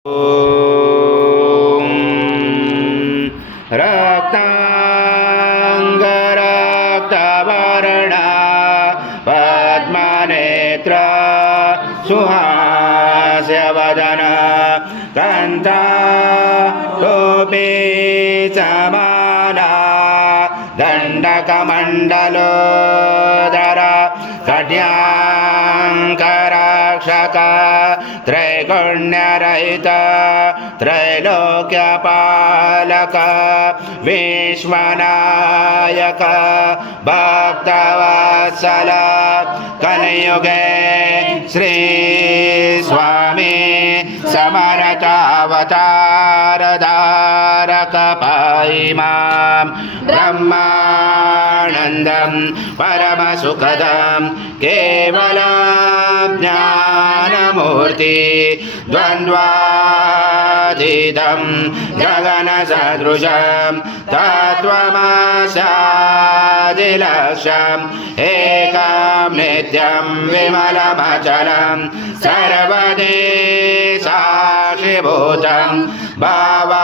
ॐ रक्ताङ्गरक्तवर्णा पद्मनेत्रा सुहास्यवदन कण्ठोऽपि समाना दण्डकमण्डलोदरा कट्याङ्करक्षक त्रैगुण्यरहित त्रैलोक्यपालक विश्वनायक भक्तवत्सल कलियुगे श्री स्वामी समरतावतारधारक पाहि मां ब्रह्मानन्दं परमसुखदं केवलं ज्ञानमूर्ति द्वन्द्वातीतं गगनसदृशं तत्त्वमस्यादिलक्ष्यम् एकं नित्यं विमलमचलं सर्वदेशाशिभूतं भावातीतं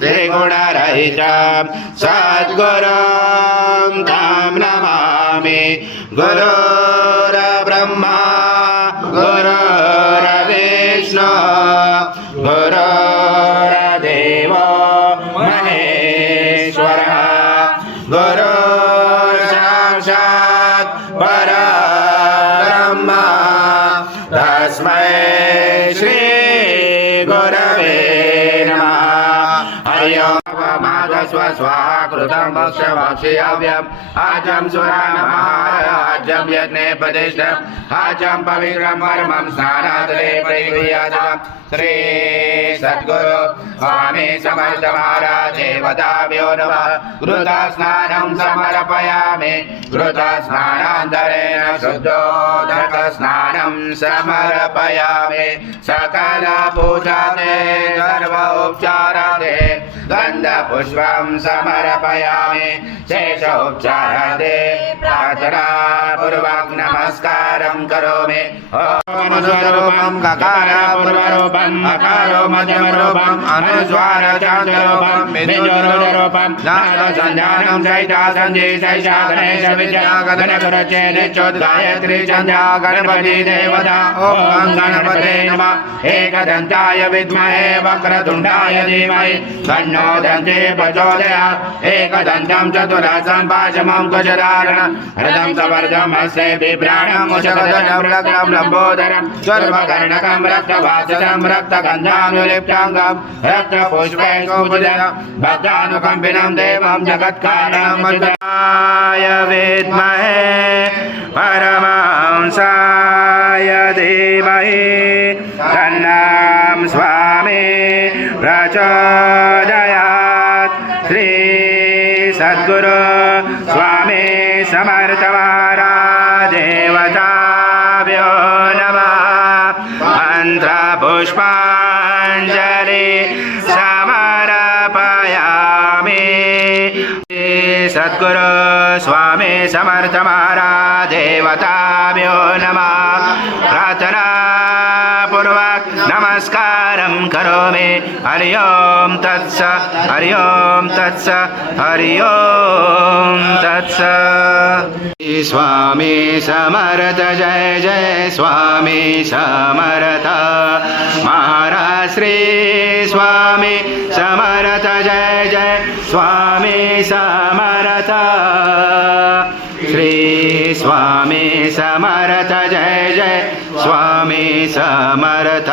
त्रिगुणरहितं सद्गुरुं तं नमामि। गुरुर्ब्रह्मा गुरुर्विष्णु गुरुर्देवो महेश्वरः गुरुर्साक्षात् परब्रह्म तस्मै श्री गुरवे नमः। हरि ओम् स्वाहा कृतं भक्ष्यव्यम् आजं सुरानमाहारं यज्ञे प्रतिष्ठम् आजं पवित्रं परमं स्नानादरे परिगृह्याजलं श्री सद्गुरु स्वामी समर्थ महाराज देवताभ्यो नमः। घृतस्नानं समर्पयामि घृतस्नानान्तरेण शुद्धोदकस्नानं समर्पयामि सकल पूजाते सर्वोपचाराते गन्धपुष्पं समर्पयामि शेषोपचाराते प्रार्थनापूर्वक नमस्कारं करोमि। ॐ स्वरूपं ककारपूर्वरूपं अकारो मध्यमरूपं अनुस्वार चान्द्ररूपं बिन्दुरूपं नादसञ्जानं सहिता सन्धि सहिता गणेश विद्या गणगुरुचे नित्योद्गायत्री चन्द्रा गणपति देवता। ॐ गणपते नमः। एकदन्ताय विद्महे वक्रतुण्डाय धीमहि तन्नो दन्ते प्रचोदयात्। एकदन्तं चतुरस्रं पाशमं गजधारणं हृदं सवर्धं हस्ते बिभ्राणं मुषगधरं रक्तं लम्बोदरं सर्वकर्णकं रक्तवाससं रक्तगन्धां विलिप्ताङ्गं रक्तपुष्पैकौमुदं भक्तानुकम्पिनं देवं जगत्कारणं मधुराय विद्महे परमहंसाय धीमहि तन्नं स्वामी प्रचोदयात्। श्री सद्गुरु स्वामी समर्थ महाराज देवताभ्यो नमः। मन्त्रपुष्पाञ्जलि समर्पयामि। सद्गुरु स्वामी समर्थ महाराज देवताभ्यो नमः। प्रार्थनापूर्वक नमस्कारं करोमि। हरि ओं तत्स हरि ओं तत्स हरि ओं तत्स। स्वामी समर्थ जय जय स्वामी समर्थ महाराज श्री स्वामी समर्थ जय जय स्वामी समर्थ श्री स्वामी समर्थ जय जय स्वामी समर्थ।